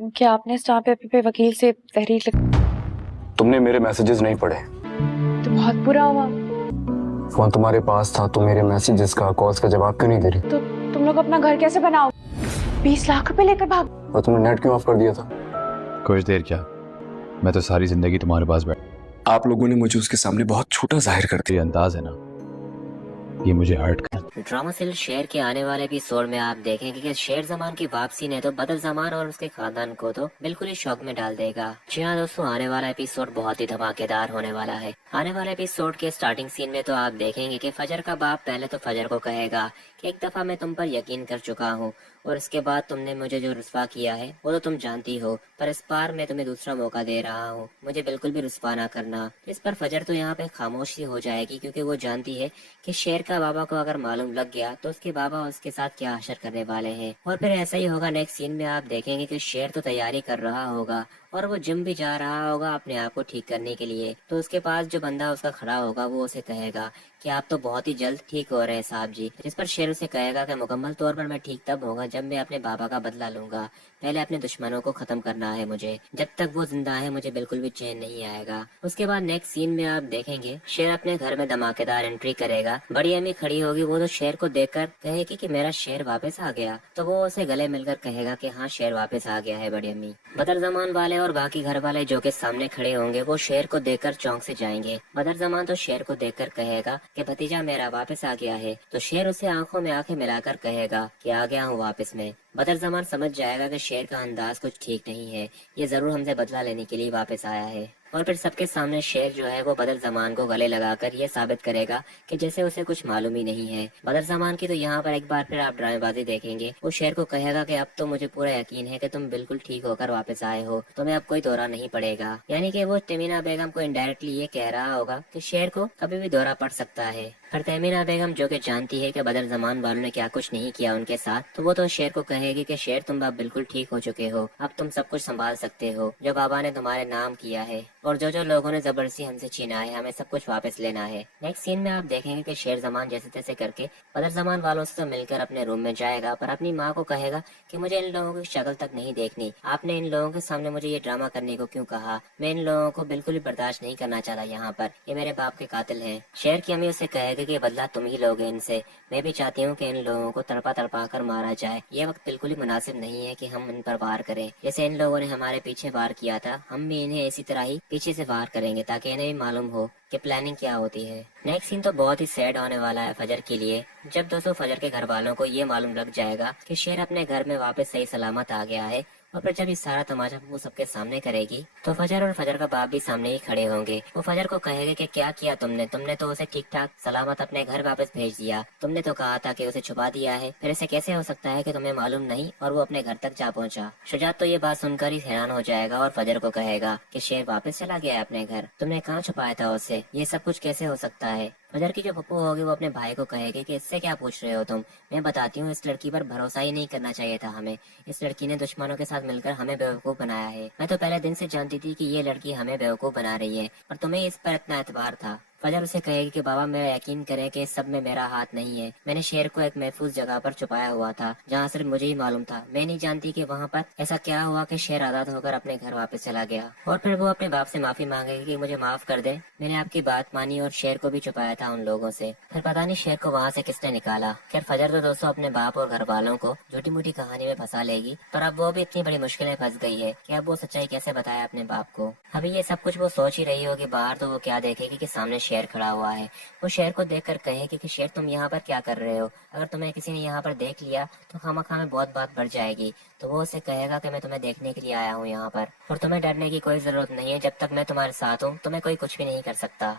क्या आपने stamp paper पे वकील से तहरीर तुमने मेरे मैसेजेस नहीं पढ़े। तो बहुत बुरा हुआ। फोन तुम्हारे पास था तो मेरे मैसेजेस का कॉल्स का जवाब क्यों नहीं दे रही? तो तुम लोग अपना घर कैसे बनाओ? 20 लाख रुपए लेकर भाग। और तुमने नेट क्यों ऑफ कर दिया था? कुछ देर क्या, मैं तो सारी जिंदगी तुम्हारे पास बैठ। आप लोगों ने मुझे उसके सामने बहुत छोटा जाहिर कर दिया। ये अंदाज है ना, ये मुझे हर्ट कर। ड्रामा सीरियल शेर के आने वाले एपिसोड में आप देखेंगे कि शेर जमान की वापसी ने तो बदर जमान और उसके खानदान को तो बिल्कुल ही शौक में डाल देगा। जी हाँ दोस्तों, आने वाला एपिसोड बहुत ही धमाकेदार होने वाला है। आने वाले एपिसोड के स्टार्टिंग सीन में तो आप देखेंगे कि फजर का बाप पहले तो फजर को कहेगा कि एक दफा मैं तुम पर यकीन कर चुका हूँ और इसके बाद तुमने मुझे जो रुस्वा किया है वो तो तुम जानती हो, पर इस बार मैं तुम्हें दूसरा मौका दे रहा हूँ, मुझे बिल्कुल भी रुस्वा ना करना। इस पर फजर तो यहाँ पे खामोश ही हो जाएगी क्योंकि वो जानती है कि शेर का बाबा को अगर मालूम लग गया तो उसके बाबा उसके साथ क्या हशर करने वाले हैं। और फिर ऐसा ही होगा नेक्स्ट सीन में आप देखेंगे कि शेर तो तैयारी कर रहा होगा और वो जिम भी जा रहा होगा अपने आप को ठीक करने के लिए। तो उसके पास जो बंदा उसका खड़ा होगा वो उसे कहेगा कि आप तो बहुत ही जल्द ठीक हो रहे हैं साहब जी। जिस पर शेर उसे कहेगा कि मुकम्मल तौर पर मैं ठीक तब होगा जब मैं अपने बाबा का बदला लूंगा। पहले अपने दुश्मनों को खत्म करना है मुझे, जब तक वो जिंदा है मुझे बिल्कुल भी चैन नहीं आएगा। उसके बाद नेक्स्ट सीन में आप देखेंगे शेर अपने घर में धमाकेदार एंट्री करेगा। बड़ी अम्मी खड़ी होगी, वो तो शेर को देखकर कहेगी कि मेरा शेर वापस आ गया। तो वो उसे गले मिलकर कहेगा कि हाँ शेर वापस आ गया है बड़ी अम्मी। बदर जमान वाले और बाकी घर वाले जो के सामने खड़े होंगे वो शेर को देखकर चौंक से जाएंगे। बदर जमान तो शेर को देखकर कहेगा कि भतीजा मेरा वापस आ गया है। तो शेर उसे आंखों में आंखें मिलाकर कहेगा कि आ गया हूँ वापस में। बदर जमान समझ जाएगा कि शेर का अंदाज कुछ ठीक नहीं है, ये जरूर हमसे बदला लेने के लिए वापस आया है। और फिर सबके सामने शेर जो है वो बदर जमान को गले लगाकर ये साबित करेगा कि जैसे उसे कुछ मालूम ही नहीं है। बदर जमान की तो यहाँ पर एक बार फिर आप ड्रामेबाजी देखेंगे। वो शेर को कहेगा कि अब तो मुझे पूरा यकीन है कि तुम बिल्कुल ठीक होकर वापस आए हो, तुम्हें अब कोई दौरा नहीं पड़ेगा। यानी कि वो तमीना बेगम को इनडायरेक्टली ये कह रहा होगा कि शेर को कभी भी दौरा पड़ सकता है। पर तमीना बेगम जो कि जानती है कि बदर जमान वालों ने क्या कुछ नहीं किया उनके साथ, तो वो तो शेर को कहेगी कि शेर तुम अब बिल्कुल ठीक हो चुके हो, अब तुम सब कुछ संभाल सकते हो, जो बाबा ने तुम्हारे नाम किया है और जो जो लोगों ने जबरदस्ती हमसे छीना है हमें सब कुछ वापस लेना है। नेक्स्ट सीन में आप देखेंगे कि शेर जमान जैसे तैसे करके बदर जमान वालों से तो मिलकर अपने रूम में जाएगा, पर अपनी माँ को कहेगा कि मुझे इन लोगों की शक्ल तक नहीं देखनी, आपने इन लोगों के सामने मुझे ये ड्रामा करने को क्यों कहा, मैं इन लोगों को बिल्कुल भी बर्दाश्त नहीं करना चाहता यहाँ पर, ये मेरे बाप के कातिल हैं। शेर की अम्मी उसे कहेगी कि बदला तुम ही लोगे इनसे, मैं भी चाहती हूँ कि इन लोगों को तड़पा तड़पा कर मारा जाए, ये वक्त बिल्कुल ही मुनासिब नहीं है कि हम इन पर वार करें। जैसे इन लोगों ने हमारे पीछे वार किया था हम भी इन्हें इसी तरह ही पीछे से वार करेंगे ताकि इन्हें भी मालूम हो कि प्लानिंग क्या होती है। नेक्स्ट सीन तो बहुत ही सैड होने वाला है फजर के लिए, जब दोस्तों फजर के घर वालों को ये मालूम लग जाएगा कि शेर अपने घर में वापस सही सलामत आ गया है। और फिर जब ये सारा तमाशा वो सबके सामने करेगी तो फजर और फजर का बाप भी सामने ही खड़े होंगे। वो फजर को कहेगा कि क्या किया तुमने तो उसे ठीक ठाक सलामत अपने घर वापस भेज दिया, तुमने तो कहा था कि उसे छुपा दिया है, फिर ऐसे कैसे हो सकता है कि तुम्हें मालूम नहीं और वो अपने घर तक जा पहुंचा। शुजात तो ये बात सुनकर ही हैरान हो जाएगा और फजर को कहेगा कि शेर वापस चला गया है अपने घर, तुमने कहाँ छुपाया था उससे, ये सब कुछ कैसे हो सकता है। फजर की जो पप्पू होगी वो अपने भाई को कहेगी कि इससे क्या पूछ रहे हो तुम, मैं बताती हूँ इस लड़की पर भरोसा ही नहीं करना चाहिए था हमें, इस लड़की ने दुश्मनों के साथ मिलकर हमें बेवकूफ बनाया है, मैं तो पहले दिन से जानती थी कि ये लड़की हमें बेवकूफ बना रही है, पर तुम्हें इस पर इतना एतबार था। फजर उसे कहेगी कि बाबा मेरा यकीन करें कि इस सब में मेरा हाथ नहीं है, मैंने शेर को एक महफूज जगह पर छुपाया हुआ था जहाँ सिर्फ मुझे ही मालूम था, मैं नहीं जानती कि वहाँ पर ऐसा क्या हुआ कि शेर आजाद होकर अपने घर वापस चला गया। और फिर वो अपने बाप से माफी मांगेगी कि मुझे माफ कर दे, मैंने आपकी बात मानी और शेर को भी छुपाया था उन लोगों से। फिर पता नहीं शेर को वहाँ से किसने निकाला। खैर फजर तो दोस्तों अपने बाप और घर वालों को झूठी मूठी कहानी में फंसा लेगी, पर अब वो भी इतनी बड़ी मुश्किल में फंस गई है कि अब वो सच्चाई कैसे बताया अपने बाप को। अभी ये सब कुछ वो सोच ही रही होगी बाहर, तो वो क्या देखेगी कि सामने शेर खड़ा हुआ है। वो शेर को देखकर कहेगी कि शेर तुम यहाँ पर क्या कर रहे हो, अगर तुम्हें किसी ने यहाँ पर देख लिया तो खामखा में बहुत बात बढ़ जाएगी। तो वो उसे कहेगा कि मैं तुम्हें देखने के लिए आया हूँ यहाँ पर और तुम्हें डरने की कोई जरूरत नहीं है, जब तक मैं तुम्हारे साथ हूँ तुम्हें कोई कुछ भी नहीं कर सकता।